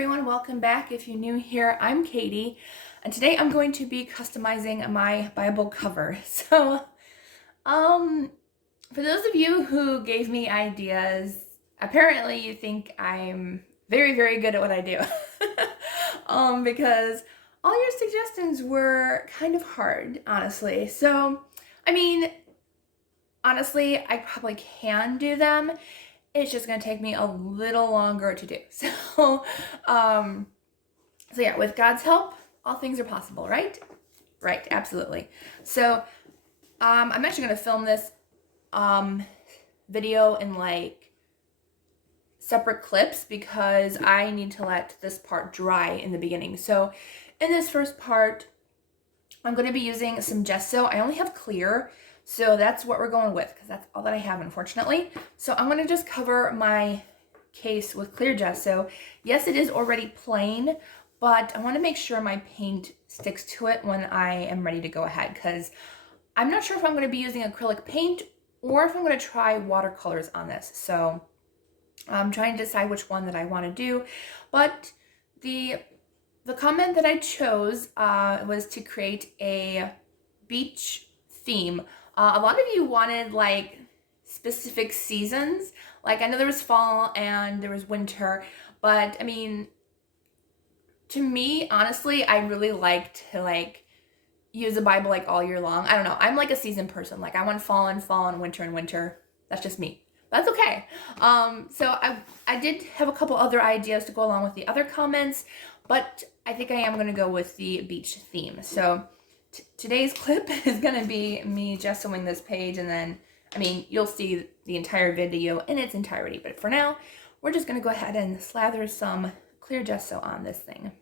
everyone, welcome back. If you're new here, I'm Katie, and today I'm going to be customizing my Bible cover. For those of you who gave me ideas, apparently you think I'm very, very good at what I do. Because all your suggestions were kind of hard, honestly. Honestly, I probably can do them. It's just gonna take me a little longer to do. Um, so yeah, with God's help, all things are possible, right? Right, absolutely. I'm actually gonna film this video in like separate clips because I need to let this part dry in the beginning. So in this first part, I'm going to be using some gesso. I only have clear, so that's what we're going with because that's all that I have, unfortunately. So I'm going to just cover my case with clear gesso. Yes, it is already plain, but I want to make sure my paint sticks to it when I am ready to go ahead because I'm not sure if I'm going to be using acrylic paint or if I'm going to try watercolors on this. So I'm trying to decide which one that I want to do, but the comment that I chose was to create a beach theme. A lot of you wanted like specific seasons. Like I know there was fall and there was winter, but I mean, to me, honestly, I really like to use the Bible like all year long. I don't know. I'm like a season person. Like I want fall and winter and winter. That's just me. That's okay. I did have a couple other ideas to go along with the other comments, but I think I am going to go with the beach theme. So today's clip is going to be me gessoing this page, and then, you'll see the entire video in its entirety. But for now, we're just going to go ahead and slather some clear gesso on this thing.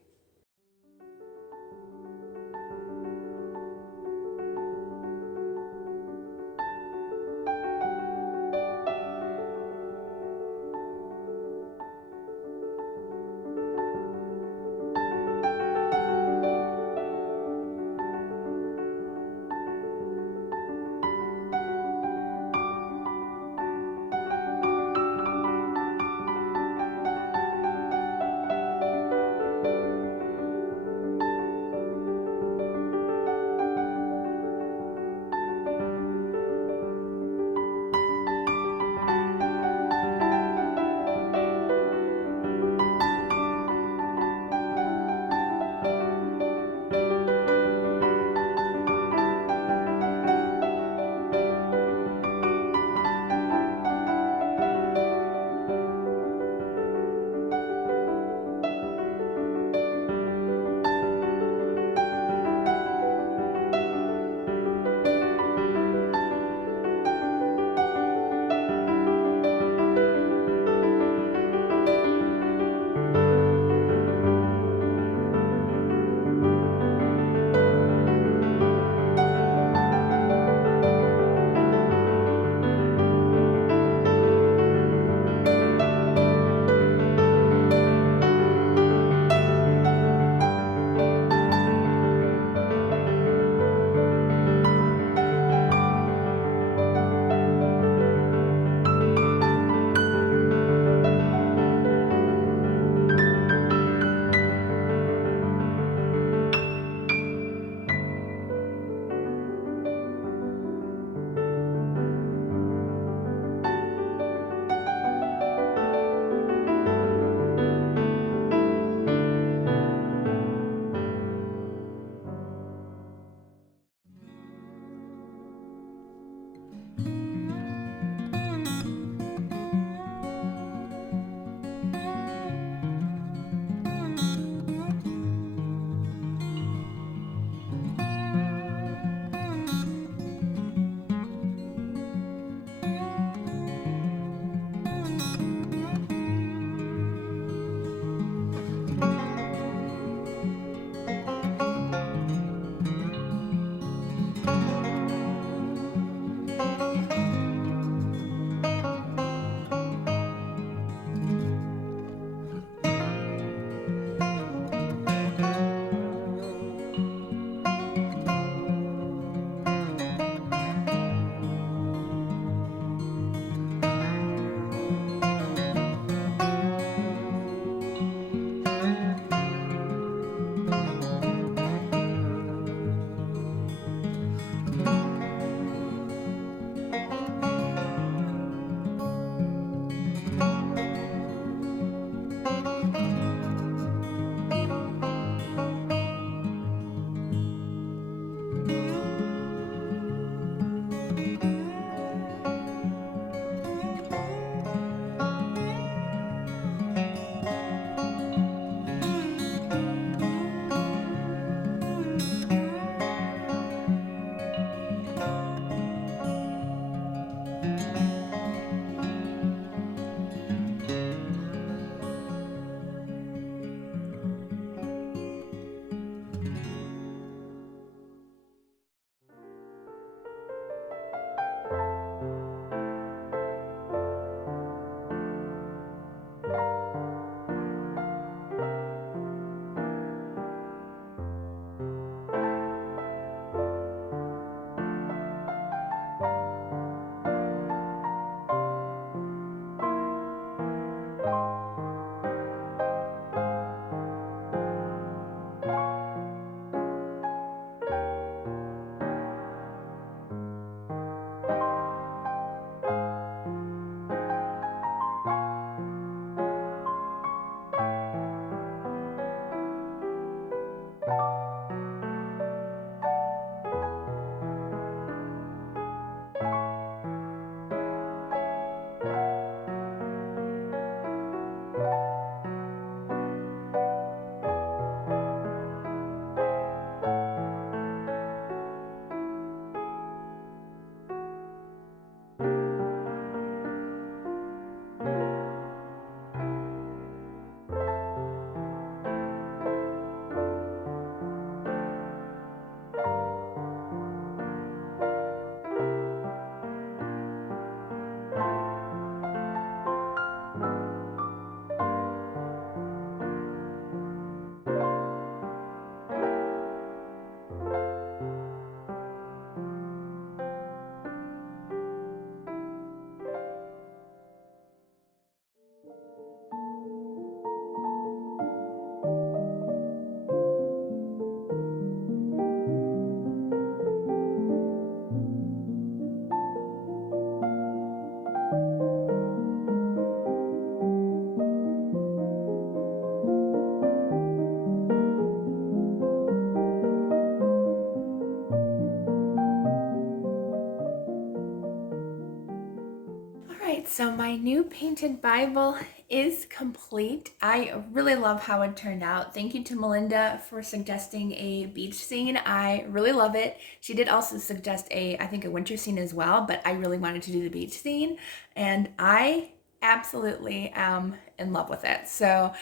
So my new painted Bible is complete. I really love how it turned out. Thank you to Melinda for suggesting a beach scene. I really love it. She did also suggest I think a winter scene as well, but I really wanted to do the beach scene, and I absolutely am in love with it. So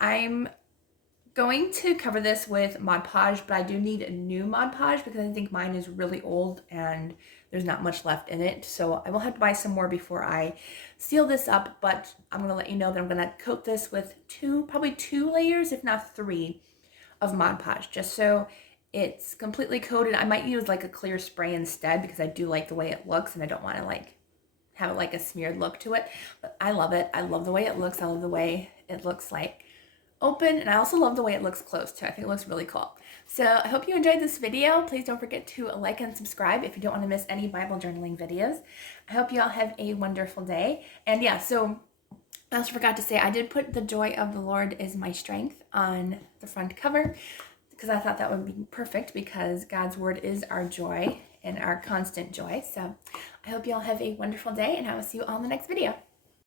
I'm going to cover this with Mod Podge, but I do need a new Mod Podge because I think mine is really old and there's not much left in it. So I will have to buy some more before I seal this up, but I'm gonna let you know that I'm gonna coat this with probably two layers, if not three, of Mod Podge, just so it's completely coated. I might use like a clear spray instead because I do like the way it looks and I don't want to like have it like a smeared look to it, but I love it. I love the way it looks. I love the way it looks like open, and I also love the way it looks closed too. I think it looks really cool. So I hope you enjoyed this video. Please don't forget to like and subscribe if you don't want to miss any Bible journaling videos. I hope you all have a wonderful day. And yeah, so I also forgot to say I did put "The joy of the Lord is my strength" on the front cover because I thought that would be perfect because God's word is our joy and our constant joy. So I hope you all have a wonderful day, and I will see you all in the next video.